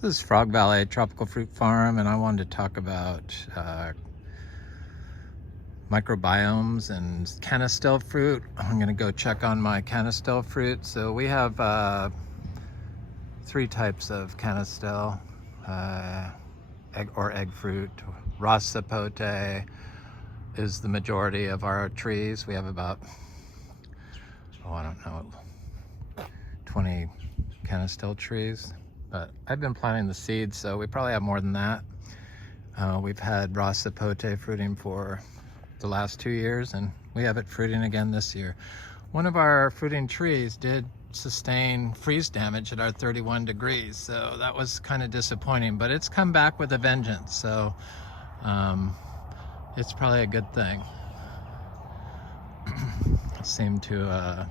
This is Frog Valley Tropical Fruit Farm, and I wanted to talk about microbiomes and Canistel fruit. I'm going to go check on my Canistel fruit. So we have three types of Canistel, egg fruit. Raw Sapote is the majority of our trees. We have about, I don't know, 20 Canistel trees. But I've been planting the seeds, so we probably have more than that. We've had raw sapote fruiting for the last 2 years, and we have it fruiting again this year. One of our fruiting trees did sustain freeze damage at our 31 degrees, so that was kind of disappointing, but it's come back with a vengeance, so it's probably a good thing. Seem to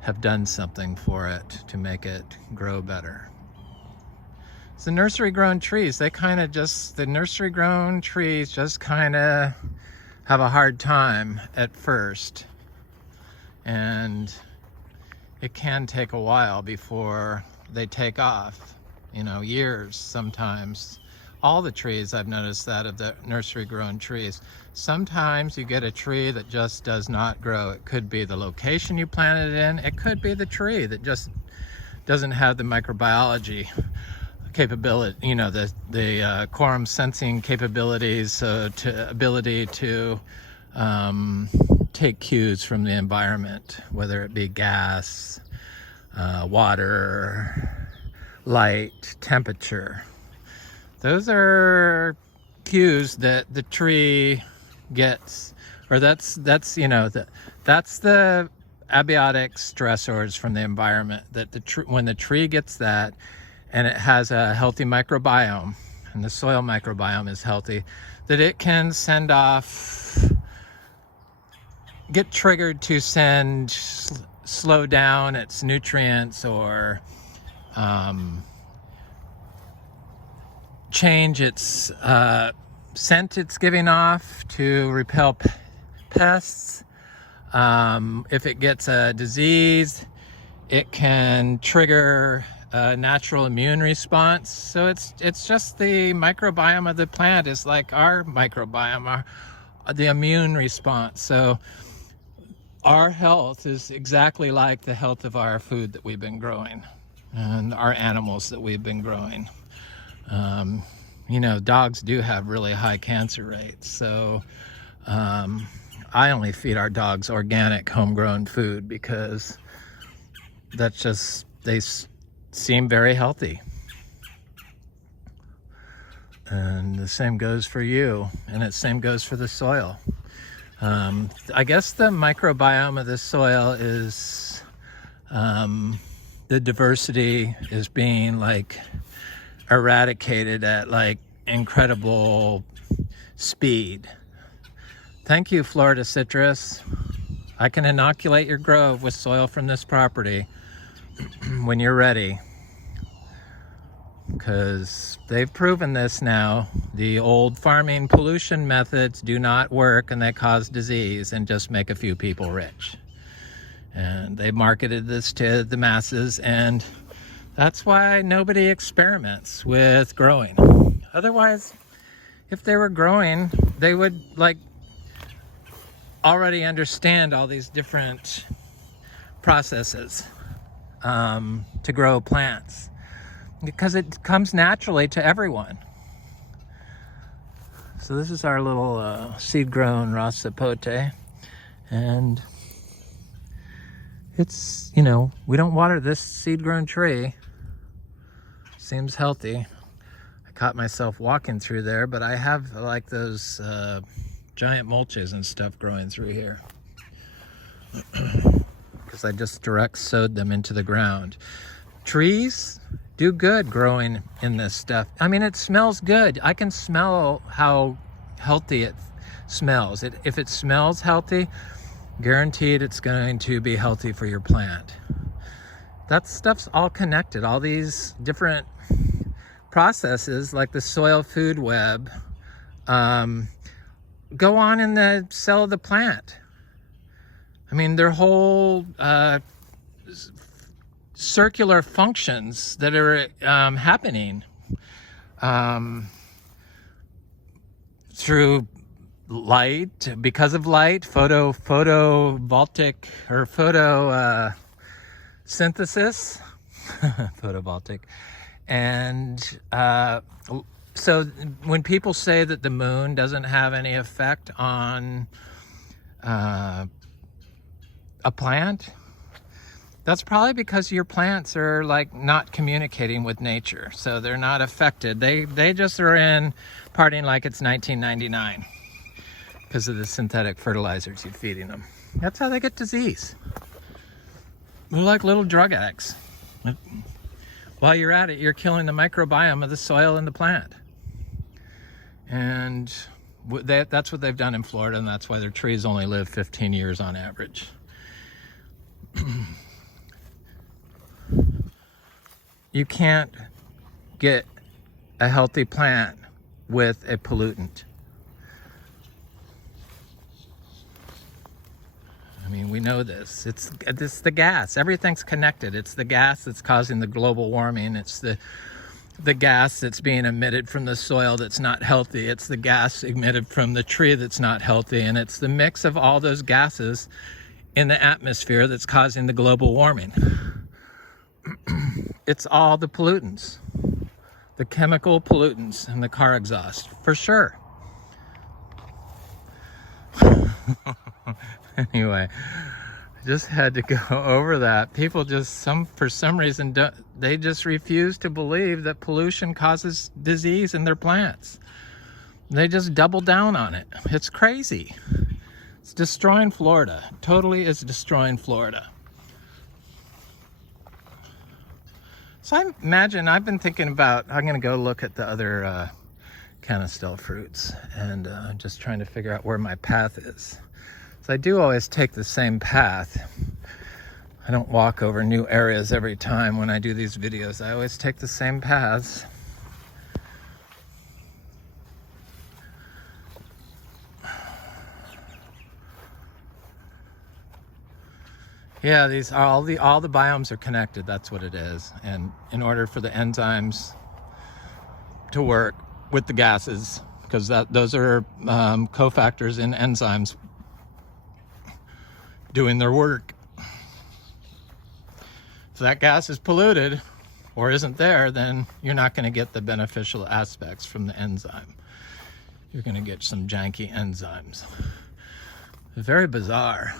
have done something for it to make it grow better. The nursery grown trees, the nursery grown trees just kind of have a hard time at first, and it can take a while before they take off, years sometimes. All the trees, I've noticed that, of the nursery grown trees. Sometimes you get a tree that just does not grow. It could be the location you planted it in. It could be the tree that just doesn't have the microbiology capability, the quorum sensing capabilities, ability to take cues from the environment, whether it be gas, water, light, temperature. Those are cues that the tree gets, or that's the abiotic stressors from the environment, that when the tree gets that, and it has a healthy microbiome, and the soil microbiome is healthy, that it can get triggered to slow down its nutrients, or change its scent it's giving off to repel pests. If it gets a disease, it can trigger a natural immune response. So it's just the microbiome of the plant is like our microbiome, the immune response. So our health is exactly like the health of our food that we've been growing and our animals that we've been growing. Dogs do have really high cancer rates. So I only feed our dogs organic homegrown food because they seem very healthy. And the same goes for you, and the same goes for the soil. I guess the microbiome of the soil is, the diversity is being eradicated at incredible speed. Thank you, Florida Citrus. I can inoculate your grove with soil from this property when you're ready, because they've proven this now. The old farming pollution methods do not work, and they cause disease and just make a few people rich. And they marketed this to the masses, and that's why nobody experiments with growing. Otherwise, if they were growing, they would already understand all these different processes to grow plants, because it comes naturally to everyone. So this is our little seed-grown raw sapote, and it's, we don't water this seed-grown tree. Seems healthy. I caught myself walking through there, but I have those giant mulches and stuff growing through here because I just direct sowed them into the ground. Trees do good growing in this stuff. I mean, it smells good. I can smell how healthy it smells. If it smells healthy, guaranteed it's going to be healthy for your plant. That stuff's all connected. All these different processes, like the soil food web, go on in the cell of the plant. I mean, their whole circular functions that are happening through light, because of light, photovoltaic or photosynthesis, photovoltaic. And so when people say that the moon doesn't have any effect on a plant, that's probably because your plants are like not communicating with nature, so they're not affected. They just are in partying like it's 1999 because of the synthetic fertilizers you're feeding them. That's how they get disease. They're like little drug addicts. While you're at it, you're killing the microbiome of the soil and the plant. And that's what they've done in Florida, and that's why their trees only live 15 years on average. You can't get a healthy plant with a pollutant. I mean, we know this. It's the gas. Everything's connected. It's the gas that's causing the global warming. It's the gas that's being emitted from the soil that's not healthy. It's the gas emitted from the tree that's not healthy. And it's the mix of all those gases in the atmosphere that's causing the global warming. It's all the pollutants, the chemical pollutants in the car exhaust, for sure. Anyway, I just had to go over that. People just, for some reason, they just refuse to believe that pollution causes disease in their plants. They just double down on it. It's crazy. It's destroying Florida. Totally is destroying Florida. So I imagine, I've been thinking about, I'm going to go look at the other Canistel fruits and just trying to figure out where my path is. So I do always take the same path. I don't walk over new areas every time when I do these videos. I always take the same paths. Yeah, all the biomes are connected. That's what it is. And in order for the enzymes to work with the gases, because those are cofactors in enzymes doing their work. If that gas is polluted or isn't there, then you're not going to get the beneficial aspects from the enzyme. You're going to get some janky enzymes. Very bizarre.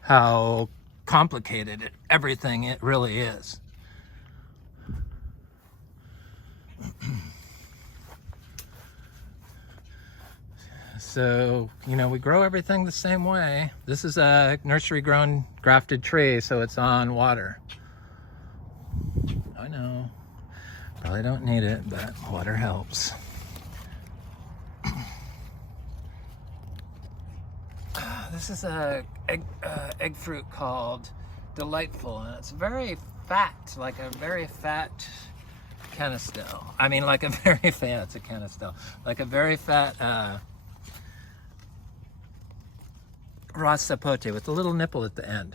How complicated everything it really is. So, we grow everything the same way. This is a nursery grown grafted tree, so it's on water. I know, probably don't need it, but water helps. This is a egg fruit called Delightful, and it's very fat, like a very fat Canistel. I mean, like a very fat, it's a Canistel, like a very fat raw Sapote with a little nipple at the end.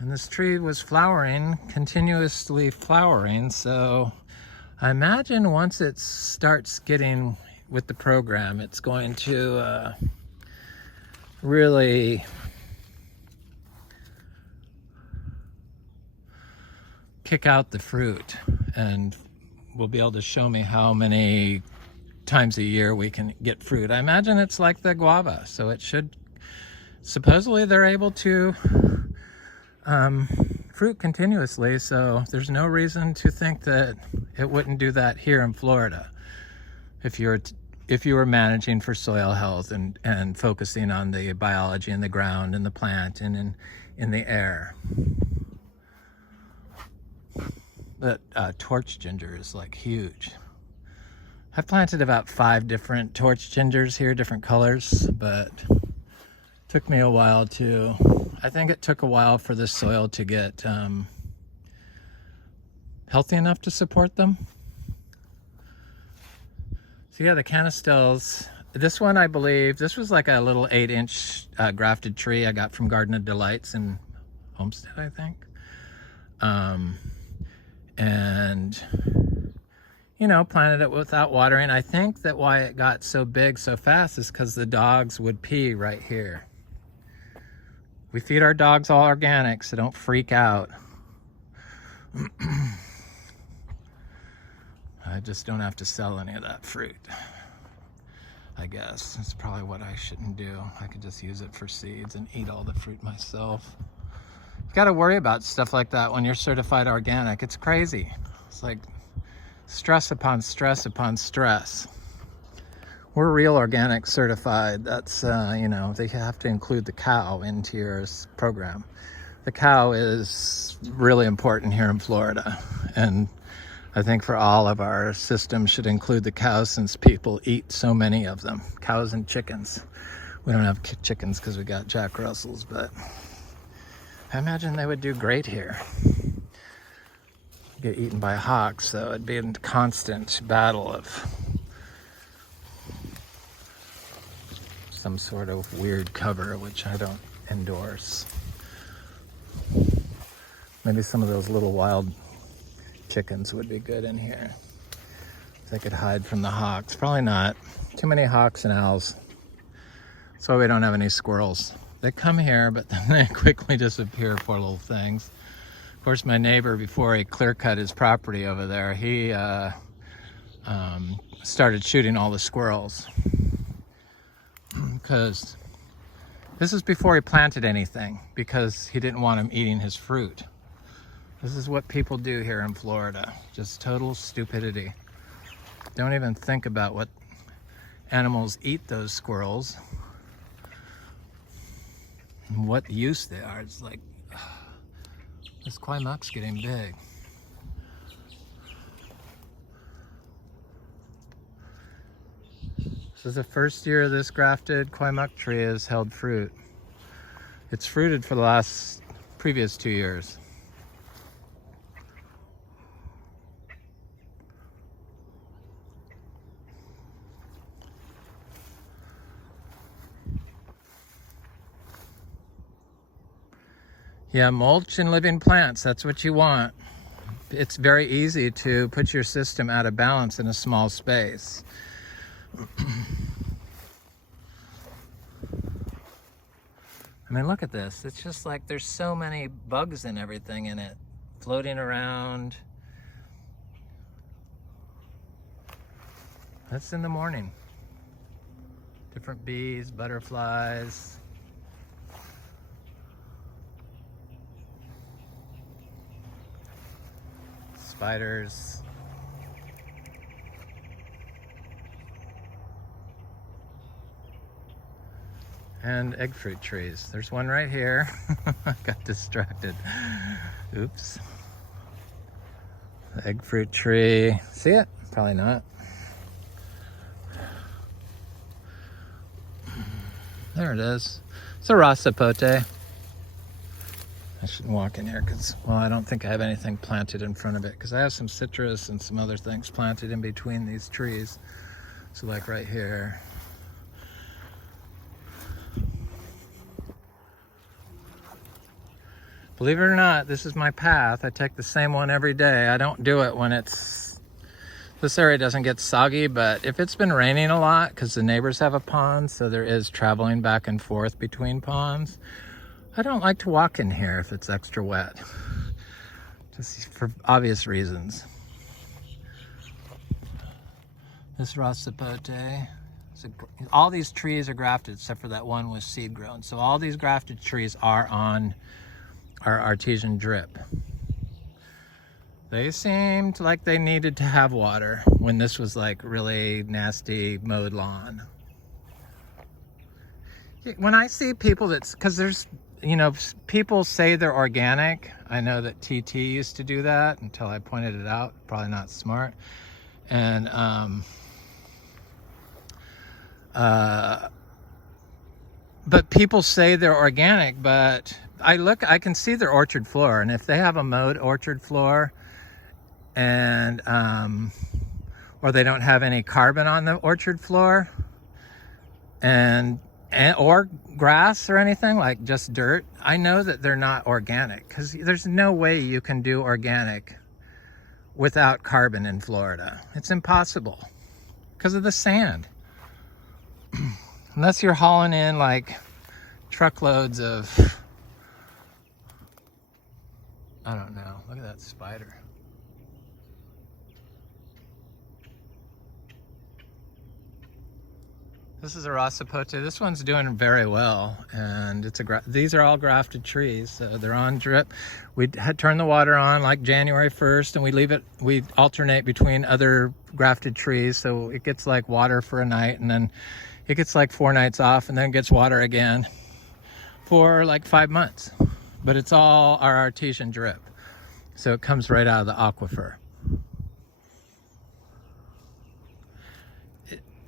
And this tree was flowering, continuously flowering, so I imagine once it starts getting with the program, it's going to really kick out the fruit, and will be able to show me how many times a year we can get fruit. I imagine it's like the guava, so it should, supposedly they're able to fruit continuously, so there's no reason to think that it wouldn't do that here in Florida if you were managing for soil health and focusing on the biology in the ground and the plant and in the air. That torch ginger is like huge. I've planted about 5 different torch gingers here, different colors, but it took me a while I think it took a while for the soil to get healthy enough to support them. So yeah, the Canistels, this one I believe, this was like a little 8-inch grafted tree I got from Garden of Delights in Homestead, I think. And and, you know, planted it without watering. I think that why it got so big so fast is because the dogs would pee right here. We feed our dogs all organic, so don't freak out. I just don't have to sell any of that fruit, I guess. That's probably what I shouldn't do. I could just use it for seeds and eat all the fruit myself. You got to worry about stuff like that when you're certified organic. It's crazy. It's like stress upon stress upon stress. We're real organic certified. That's, you know, they have to include the cow into your program. The cow is really important here in Florida. And I think for all of our systems should include the cows, since people eat so many of them. Cows and chickens. We don't have chickens because we got Jack Russells, but I imagine they would do great here. Get eaten by hawks, so it'd be a constant battle of some sort of weird cover, which I don't endorse. Maybe some of those little wild chickens would be good in here. They could hide from the hawks. Probably not. Too many hawks and owls. That's why we don't have any squirrels. They come here, but then they quickly disappear, poor little things. Of course, my neighbor, before he clear-cut his property over there, he started shooting all the squirrels. Because this is before he planted anything, because he didn't want them eating his fruit. This is what people do here in Florida. Just total stupidity. Don't even think about what animals eat those squirrels. And what use they are. It's like, this kwai muck's getting big. This is the first year this grafted kwai muck tree has held fruit. It's fruited for the previous 2 years. Yeah, mulch and living plants, that's what you want. It's very easy to put your system out of balance in a small space. I mean, look at this. It's just like there's so many bugs and everything in it, floating around. That's in the morning. Different bees, butterflies. Spiders. And egg fruit trees. There's one right here. I got distracted. Oops. The egg fruit tree. See it? Probably not. There it is. It's a raw sapote. I shouldn't walk in here because, well, I don't think I have anything planted in front of it, because I have some citrus and some other things planted in between these trees. So like right here. Believe it or not, this is my path. I take the same one every day. I don't do it when this area doesn't get soggy, but if it's been raining a lot, because the neighbors have a pond, so there is traveling back and forth between ponds, I don't like to walk in here if it's extra wet, just for obvious reasons. This raw sapote, all these trees are grafted except for that one was seed grown. So all these grafted trees are on our artesian drip. They seemed like they needed to have water when this was like really nasty mowed lawn. When I see people because there's, you know, people say they're organic. I know that TT used to do that until I pointed it out. Probably not smart. And but people say they're organic, but I can see their orchard floor, and if they have a mowed orchard floor and or they don't have any carbon on the orchard floor or grass or anything, like just dirt, I know that they're not organic, because there's no way you can do organic without carbon in Florida. It's impossible because of the sand. Unless you're hauling in like truckloads of, I don't know, look at that spider. This is a raw Sapote. This one's doing very well, and these are all grafted trees, so they're on drip. We turn the water on like January 1st, and we alternate between other grafted trees, so it gets like water for a night, and then it gets like 4 nights off, and then it gets water again for like 5 months. But it's all our artesian drip, so it comes right out of the aquifer.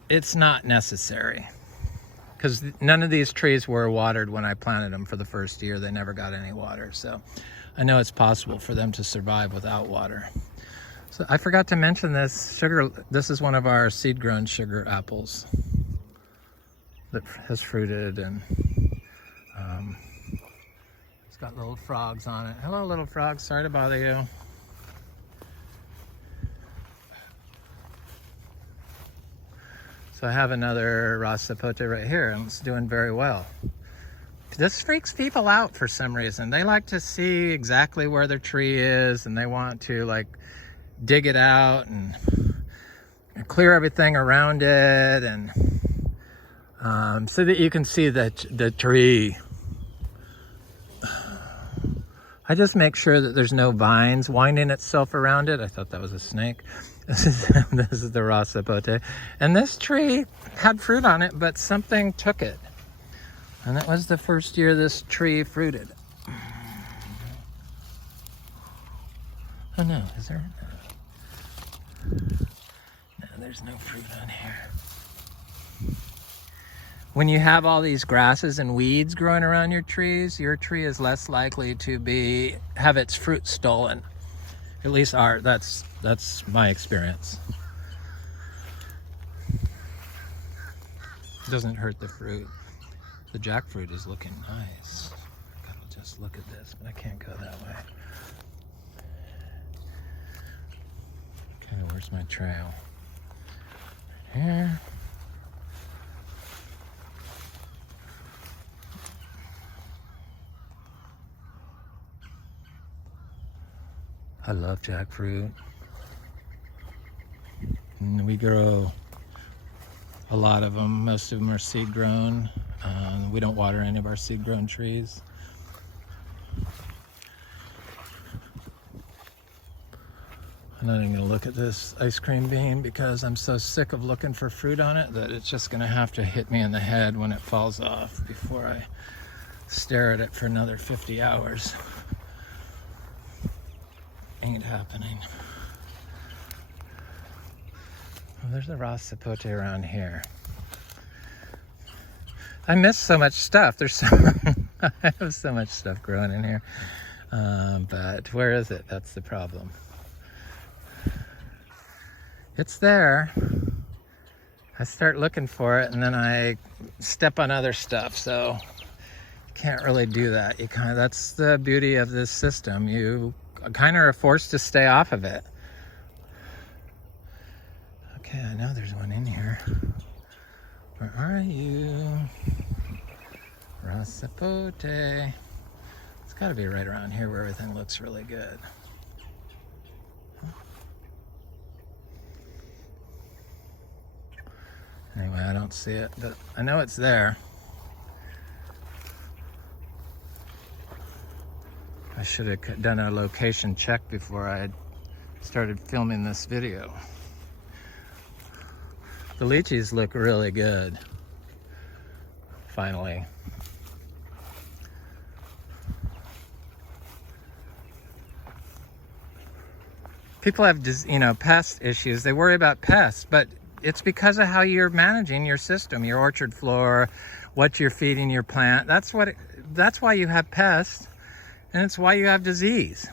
It's not necessary because none of these trees were watered when I planted them for the first year. They never got any water, so I know it's possible for them to survive without water. So I forgot to mention this sugar. This is one of our seed-grown sugar apples that has fruited, and it's got little frogs on it. Hello, little frogs. Sorry to bother you. So I have another raw Sapote right here, and it's doing very well. This freaks people out for some reason. They like to see exactly where their tree is, and they want to like dig it out and clear everything around it, and so that you can see the tree. I just make sure that there's no vines winding itself around it. I thought that was a snake. This is the raw Sapote. And this tree had fruit on it, but something took it. And that was the first year this tree fruited. Oh no, is there? No, there's no fruit on here. When you have all these grasses and weeds growing around your trees, your tree is less likely to have its fruit stolen. At least that's my experience. It doesn't hurt the fruit. The jackfruit is looking nice. I gotta just look at this, but I can't go that way. Okay, where's my trail? Right here. I love jackfruit. And we grow a lot of them. Most of them are seed grown. We don't water any of our seed grown trees. I'm not even gonna look at this ice cream bean because I'm so sick of looking for fruit on it that it's just gonna have to hit me in the head when it falls off before I stare at it for another 50 hours. Ain't happening. Well, there's a raw Sapote around here. I miss so much stuff. I have so much stuff growing in here. But where is it? That's the problem. It's there. I start looking for it and then I step on other stuff, so can't really do that. That's the beauty of this system. You kind of are forced to stay off of it. Okay, I know there's one in here. Where are you? Raw Sapote. It's got to be right around here where everything looks really good. Anyway, I don't see it, but I know it's there. I should have done a location check before I started filming this video. The lychees look really good, finally. People have, pest issues. They worry about pests, but it's because of how you're managing your system, your orchard floor, what you're feeding your plant. That's why you have pests, and it's why you have disease.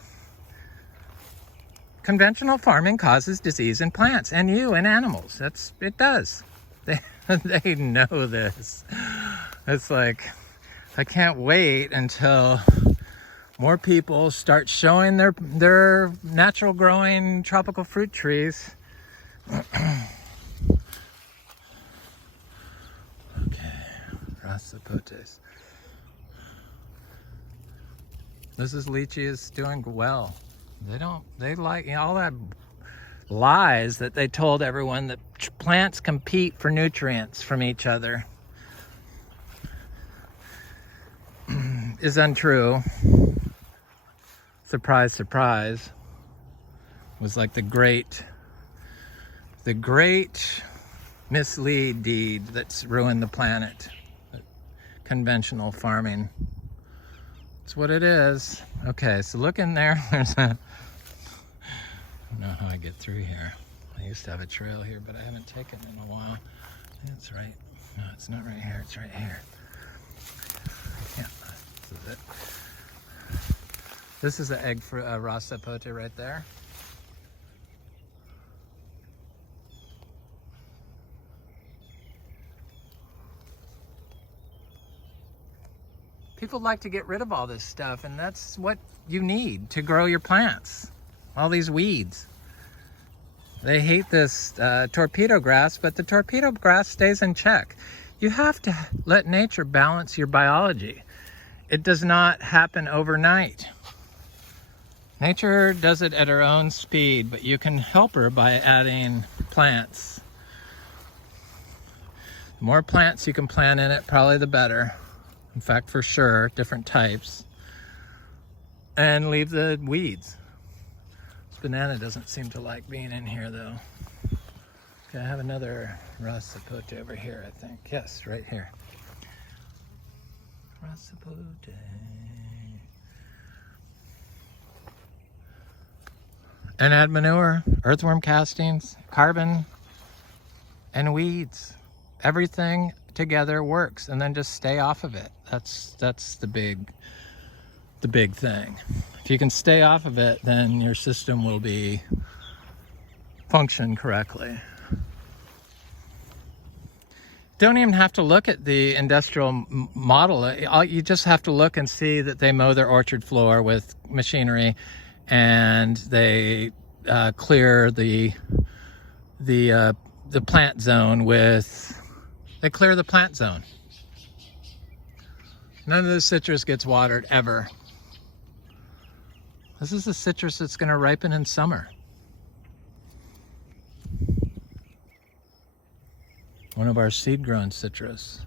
Conventional farming causes disease in plants and animals. It does. They know this. It's like, I can't wait until more people start showing their natural growing tropical fruit trees. Okay, Sapotes. Mrs. Lychee is doing well. They like, you know, all that lies that they told everyone that plants compete for nutrients from each other is untrue. Surprise, surprise. It was like the great mislead deed that's ruined the planet. Conventional farming. It's what it is. Okay, so look in there. There's a, I don't know how I get through here. I used to have a trail here, but I haven't taken it in a while. It's right. No, it's not right here. It's right here. Yeah, this is it. This is the egg for raw sapote right there. People like to get rid of all this stuff, and that's what you need to grow your plants. All these weeds. They hate this torpedo grass, but the torpedo grass stays in check. You have to let nature balance your biology. It does not happen overnight. Nature does it at her own speed, but you can help her by adding plants. The more plants you can plant in it, probably the better. In fact, for sure, different types. And leave the weeds. This banana doesn't seem to like being in here though. Okay, I have another raw sapote over here, I think. Yes, right here. Raw sapote. And add manure, earthworm castings, carbon, and weeds. Everything together works, and then just stay off of it. That's the big thing. If you can stay off of it, then your system will be function correctly. Don't even have to look at the industrial model. You just have to look and see that they mow their orchard floor with machinery, and they clear the plant zone with. They clear the plant zone. None of the citrus gets watered ever. This is the citrus that's going to ripen in summer. One of our seed-grown citrus.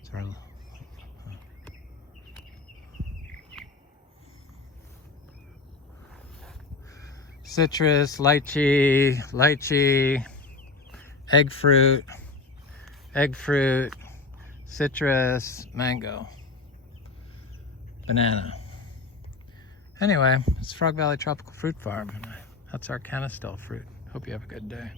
It's our citrus, lychee, egg fruit, citrus, mango, banana. Anyway, it's Frog Valley Tropical Fruit Farm. That's our Canistel fruit. Hope you have a good day.